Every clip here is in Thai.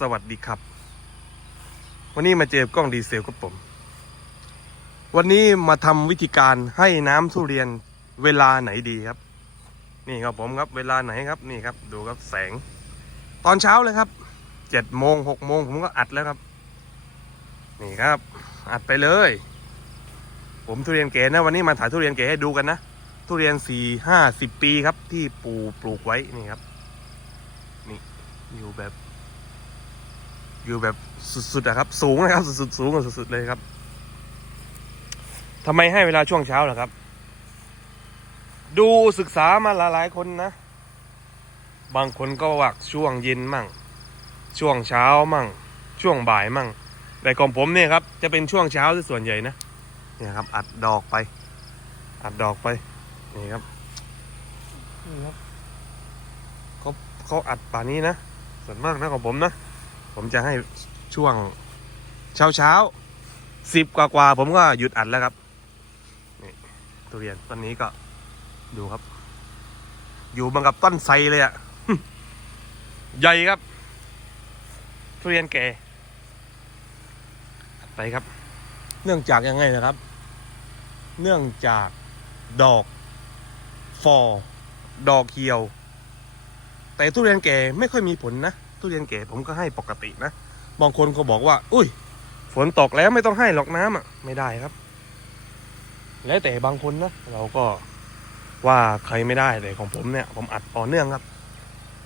สวัสดีครับ วันนี้มาเจอกล้องดีเซลกับผม วันนี้มาทำวิธีการให้น้ำทุเรียนเวลาไหนดีครับ นี่ครับผมครับเวลาไหนครับนี่ครับ ดูครับแสง ตอนเช้าเลยครับเจ็ดโมงหกโมงผมก็อัดแล้วครับ นี่ครับ อัดไปเลย ผมทุเรียนเก๋นะวันนี้มาถ่ายทุเรียนเก๋ให้ดูกันนะทุเรียนสี่ห้าสิบปีครับที่ปูปลูกไว้นี่ครับ นี่อยู่แบบ อยู่แบบสุดๆอะครับ สูงนะครับสุดๆสูงกว่าสุดๆเลยครับทำไมให้เวลาช่วงเช้าล่ะครับ ดูศึกษามาหลายๆคนนะ บางคนก็ว่าช่วงเย็นมั่ง ช่วงเช้ามั่ง ช่วงบ่ายมั่ง แต่ของผมเนี่ยครับ จะเป็นช่วงเช้าที่ส่วนใหญ่นะเนี่ยครับ อัดดอกไป อัดดอกไปนี่ครับนี่ครับเขาเขาอัดป่านนี้นะส่วนมากนะของผมนะ ผมจะให้ช่วงเช้าเช้าสิบกว่ากว่าผมก็หยุดอัดแล้วครับนี่ทุเรียนต้นนี้ก็ดูครับ อยู่บังกับต้นไทรเลยอะใหญ่ครับ ทุเรียนแก่ไปครับ เนื่องจากยังไงนะครับ เนื่องจากดอกฟอดอกเขียว แต่ทุเรียนแก่ไม่ค่อยมีผลนะ ทุเรียนแก่ผมก็ให้ปกตินะ บางคนก็บอกว่า อุ้ย ฝนตกแล้วไม่ต้องให้หรอกน้ำอะ ไม่ได้ครับ แล้วแต่บางคนนะ เราก็ว่าใครไม่ได้แต่ของผมเนี่ย ผมอัดต่อเนื่องครับ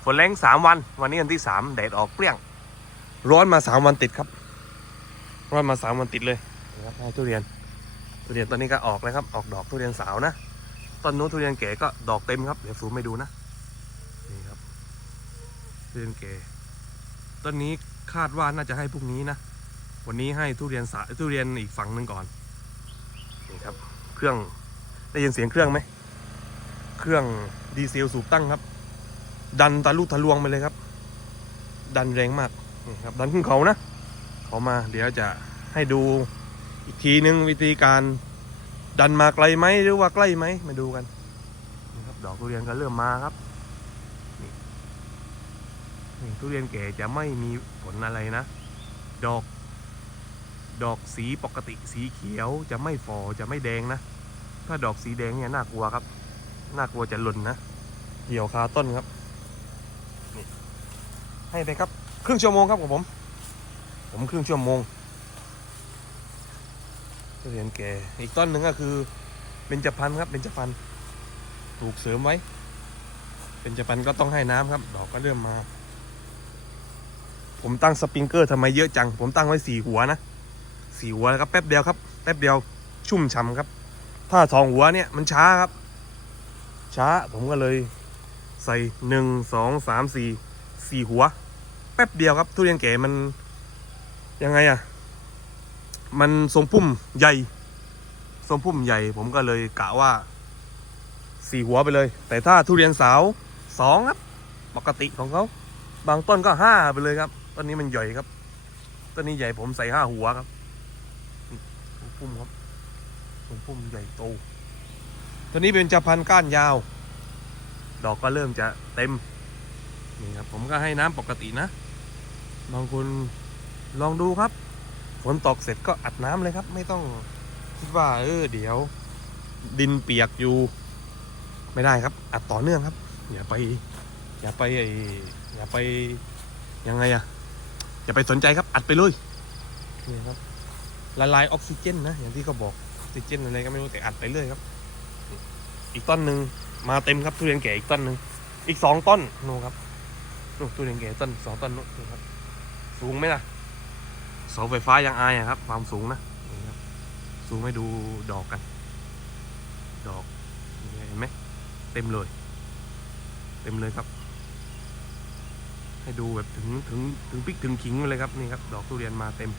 ฝนแรงสามวัน วันนี้วันที่สามแดดออกเปรี้ยง ร้อนมาสามวันติดครับ ร้อนมาสามวันติดเลยนะครับให้ทุเรียน ทุเรียนตอนนี้ก็ออกแล้วครับ ออกดอกทุเรียนสาวนะต้นนู้นทุเรียนแก่ก็ดอกเต็มครับ เดี๋ยวซูมให้ดูนะ นี่ครับทุเรียนแก่ ต้นนี้คาดว่าน่าจะให้พรุ่งนี้นะ วันนี้ให้ทุเรียนสาทุเรียนอีกฝั่งหนึ่งก่อน นี่ครับ เครื่องได้ยินเสียงเครื่องไหม เครื่องดีเซลสูบตั้งครับ ดันตะลุทะลวงไปเลยครับ ดันแรงมากนี่ครับ ดันขึ้นเขานะ เขามา เดี๋ยวจะให้ดูอีกทีนึงวิธีการดันมาไกลไหมหรือว่าใกล้ไหมมาดูกันนี่ครับดอกทุเรียนก็เริ่มมาครับ ทุเรียนแก่จะไม่มีผลอะไรนะ ดอก ดอกสีปกติสีเขียวจะไม่ฟอจะไม่แดงนะ ถ้าดอกสีแดงเนี่ยน่ากลัวครับ น่ากลัวจะหล่นนะเหี่ยวคาต้นครับนี่ให้ไปครับ ครึ่งชั่วโมงครับของผม ผมครึ่งชั่วโมงทุเรียนแก่ อีกต้นหนึ่งก็คือเบญจพรรณครับเบญจพรรณปลูกเสริมไว้เบญจพรรณก็ต้องให้น้ำครับ ดอกก็เริ่มมา ผมตั้งสปริงเกอร์ทำไมเยอะจัง ผมตั้งไว้สี่หัวนะสี่หัวครับแป๊บเดียวครับแป๊บเดียวชุ่มฉ่ำครับ ถ้าสองหัวเนี่ยมันช้าครับ ช้าผมก็เลยใส่หนึ่งสองสามสี่สี่หัว แป๊บเดียวครับ ทุเรียนแก่มันยังไงอะ มันทรงพุ่มใหญ่ทรงพุ่มใหญ่ ผมก็เลยกะว่าสี่หัวไปเลย แต่ถ้าทุเรียนสาวสองครับ ปกติของเขา บางต้นก็ห้าไปเลยครับ ต้นนี้มันใหญ่ครับต้นนี้ใหญ่ผมใส่ห้าหัวครับนี่พุ่มครับพุ่มใหญ่โตต้นนี้เป็นจะพันก้านยาว ดอกก็เริ่มจะเต็มนี่ครับผมก็ให้น้ำปกตินะบางคนลองดูครับฝนตกเสร็จก็อัดน้ำเลยครับ ไม่ต้องคิดว่า เออเดี๋ยว ดินเปียกอยู่ ไม่ได้ครับ อัดต่อเนื่องครับ อย่าไป อย่าไปไออย่าไปยังไงอะ อย่าไปสนใจครับอัดไปเลยนี่ครับละลายออกซิเจนนะอย่างที่เขาบอกออกซิเจนอะไรก็ไม่รู้แต่อัดไปเรื่อยครับ อีกต้นหนึ่งมาเต็มครับทุเรียนแก่อีกต้นหนึ่งอีกสองต้นนู่นครับนู่นทุเรียนแก่ต้นสองต้นนู่นนี่ครับ สูงไหมล่ะเสาไฟฟ้ายังอายอะครับ ความสูงนะนี่ครับ สูงไม่ดูดอกกัน ดอกเห็นไหมเต็มเลย เต็มเลยครับ ให้ดูแบบถึงถึงถึงพริกถึงขิงเลยครับนี่ครับ ดอกทุเรียนมาเต็ม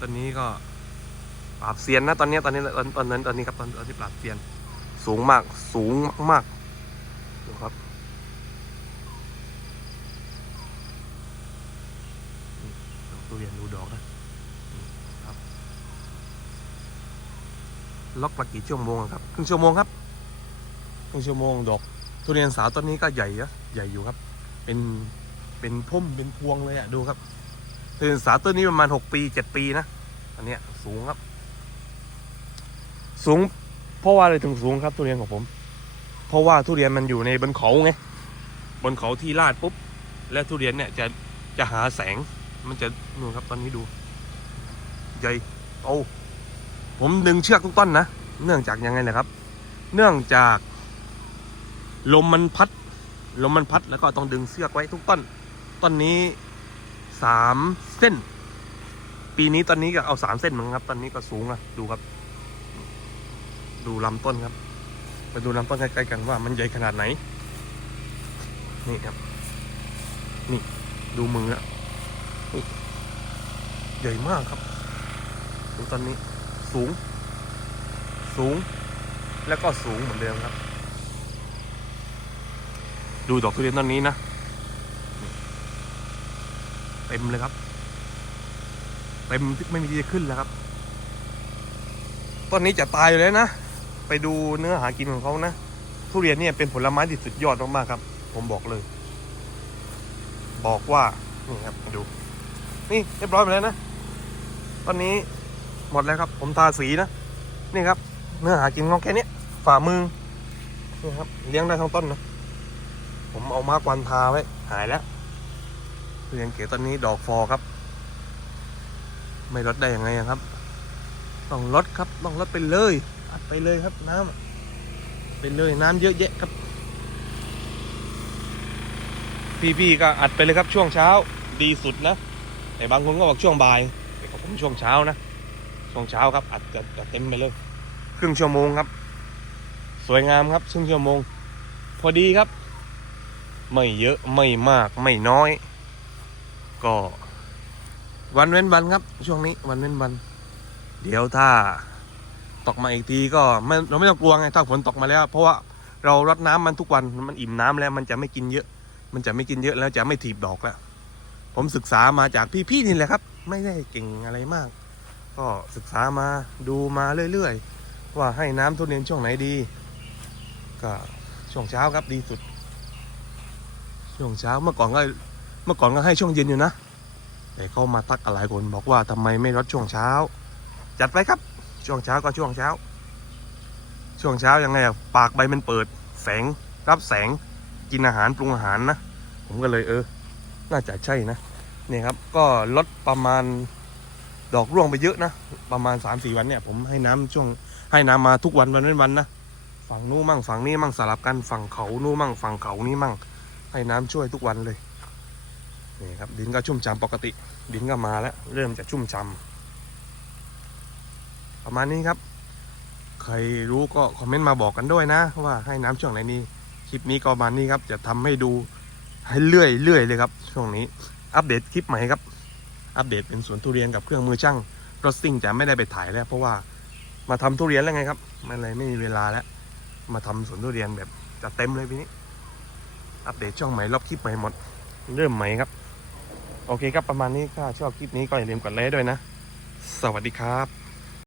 ตอนนี้ก็ปราบเซียนนะตอนนี้ตอนนี้ตอนตอนนั้นตอนนี้ครับตอนตอนที่ปราบเซียน สูงมากสูงมากๆดูครับดอกทุเรียนดูดอกนะครับล็อกละกี่ชั่วโมงครับครึ่งชั่วโมงครับครึ่งชั่วโมงดอก ทุเรียนสาวต้นนี้ก็ใหญ่อะใหญ่อยู่ครับ เป็นเป็นพุ่มเป็นพวงเลยอะดูครับตื่นสาต้นนี้ประมาณหกปีเจ็ดปีนะอันเนี้ยสูงครับ สูง เพราะว่าอะไรถึงสูงครับทุเรียนของผม เพราะว่าทุเรียนมันอยู่ในบนเขาไงบนเขาที่ลาดปุ๊บ และทุเรียนเนี่ยจะจะหาแสงมันจะนู่นครับตอนนี้ดู ใหญ่โตผมดึงเชือกทุกต้นนะเนื่องจากยังไงนะครับ เนื่องจาก ลมมันพัด ลมมันพัดแล้วก็ต้องดึงเชือกไว้ทุกต้น ต้นนี้สามเส้น ปีนี้ตอนนี้ก็เอาสามเส้นเหมือนกันครับ ตอนนี้ก็สูงอะดูครับ ดูลำต้นครับมาดูลำต้นใกล้ๆกันว่ามันใหญ่ขนาดไหน นี่ครับ นี่ดูมืออะนี่ใหญ่มากครับ ดูตอนนี้สูง สูง แล้วก็สูงเหมือนเดิมครับ ดูดอกทุเรียนต้นนี้นะ เต็มเลยครับเต็มที่ไม่มีที่จะขึ้นแล้วครับ ต้นนี้จะตายอยู่แล้วนะ ไปดูเนื้อหากินของเขานะ ทุเรียนเนี่ยเป็นผลไม้ที่สุดยอดมากๆครับ ผมบอกเลย บอกว่านี่ครับดู นี่เรียบร้อยไปแล้วนะ ตอนนี้หมดแล้วครับ ผมทาสีนะ นี่ครับ เนื้อหากินของแค่นี้ฝ่ามือนี่ครับ เลี้ยงได้ทั้งต้นนะ ผมเอามากวันทาไว้ หายแล้วเรียนเก๋ตอนนี้ดอกฟอครับ ไม่ลดได้ยังไงครับ ต้องลดครับ ต้องลดไปเลยอัดไปเลยครับน้ำไปเลยน้ำเยอะแยะครับ พี่ๆก็อัดไปเลยครับช่วงเช้าดีสุดนะแต่บางคนก็บอกช่วงบ่ายแต่ของผมช่วงเช้านะช่วงเช้าครับอัดจะเต็มไปเลยครึ่งชั่วโมงครับ สวยงามครับครึ่งชั่วโมง พอดีครับ ไม่เยอะไม่มากไม่น้อย ก็ วันเว้นวันครับ ช่วงนี้วันเว้นวัน เดี๋ยวถ้าตกมาอีกทีก็ไม่เราไม่ต้องกลัวไงถ้าฝนตกมาแล้ว เพราะว่าเรารดน้ำมันทุกวันมันอิ่มน้ำแล้ว มันจะไม่กินเยอะ มันจะไม่กินเยอะแล้วจะไม่ถีบดอกแล้ว ผมศึกษามาจากพี่ๆนี่แหละครับ ไม่ได้เก่งอะไรมาก ก็ศึกษามาดูมาเรื่อยๆว่าให้น้ำทุเรียนช่วงไหนดี ก็ช่วงเช้าครับดีสุด ช่วงเช้าเมื่อก่อนก็เมื่อก่อนก็ให้ช่วงเย็นอยู่นะ แต่เขามาทักอะไรคนบอกว่าทำไมไม่รดช่วงเช้า จัดไปครับ ช่วงเช้าก็ช่วงเช้า ช่วงเช้ายังไงอะปากใบมันเปิด แสงรับแสงกินอาหารปรุงอาหารนะ ผมก็เลยเออ น่าจะใช่นะนี่ครับก็ลดประมาณดอกร่วงไปเยอะนะ ประมาณ3าสี่วันเนี่ยผมให้น้ำช่วงให้น้ำมาทุกวันวันเว้นวันนะ ฝั่งนู้นมั่งฝั่งนี้มั่งสลับกันฝั่งเขานู้นมั่งฝั่งเขานี้มั่ง ให้น้ำช่วยทุกวันเลยนี่ครับดินก็ชุ่มฉ่ำปกติ ดินก็มาแล้ว เริ่มจะชุ่มฉ่ำประมาณนี้ครับ ใครรู้ก็คอมเมนต์มาบอกกันด้วยนะ ว่าให้น้ำช่วงไหนนี้คลิปนี้ก็ประมาณนี้ครับ จะทำให้ดูให้เรื่อยเรื่อยเลยครับ ช่วงนี้อัปเดตคลิปใหม่ครับ อัปเดตเป็นสวนทุเรียนกับเครื่องมือช่างรถซิ่งจะไม่ได้ไปถ่ายแล้ว เพราะว่ามาทำทุเรียนแล้วไงครับมันเลยไม่มีเวลาแล้ว มาทำสวนทุเรียนแบบจะเต็มเลยปีนี้ อัปเดตช่องใหม่รอบคลิปใหม่หมด เริ่มใหม่ครับ โอเคครับประมาณนี้ถ้าชอบคลิปนี้ก็อย่าลืมกดไลค์ด้วยนะ สวัสดีครับ